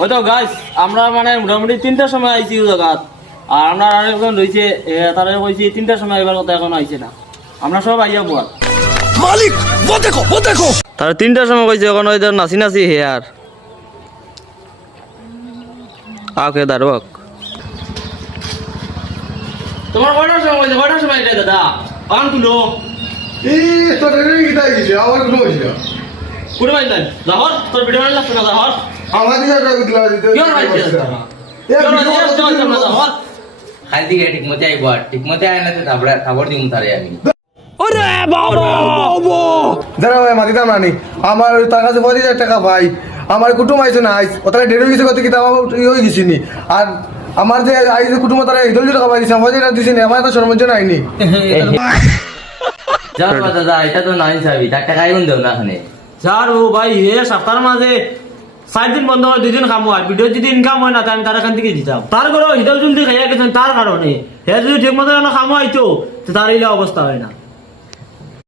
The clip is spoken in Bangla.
ওই তো গাইস আমরা মানে মোটামুটি 3টার সময় আইছি ওই জায়গা আর আমরা আরেকজন রয়েছে তারা কইছি 3টার সময় এবার কথা এখন আইছে না আমরা সব আইয়া পড়া মালিক ও দেখো তারা 3টার সময় কইছে এখন ওই নাচি নাচি হেয়ার আকে দারবক তোমার কয়টার সময় কইছে কয়টার সময় এটা দাদা আন তুলো এই তো রে গিতা গিছে আবার কোন হইছে কুড়ে মাইলেন জাহর তোর ভিডিও মাইল লাগছে না জাহর আমার দিকে দিলা দিতে কিয়র মাইছে জাহর খালি দিকে ঠিক মতে আইব ঠিক মতে আয় না তো থাবড় দিমু তারে আমি ওরে বাবা দাঁড়া ভাই মাটি দাম নানি আমার তার কাছে 50,000 টাকা ভাই আমার কুটুম আইছে না আইস ওটারে দেড় গেছে কত কিতা আমার হয়ে গেছিনি আর আমার যে আইছে কুটুম তারা 1,000 টাকা পাইছে 50,000 দিছেনি আমার তো সর্বজন আইনি যাও দাদা এটা তো নাই চাবি তার টাকাই গুন দেও না এখানে স্যার ও ভাই হে সপ্তাহের মাঝে 4 দিন বন্ধ হয় 2 দিন খামো আর ভিডিও যদি ইনকাম হয় না তাই আমি তার এখান থেকে দিতাম তার করে হিদল জলদি খাইয়া গেছেন তার কারণে হে যদি ঠিক মতো খামো আইতো তো তার এই অবস্থা হয় না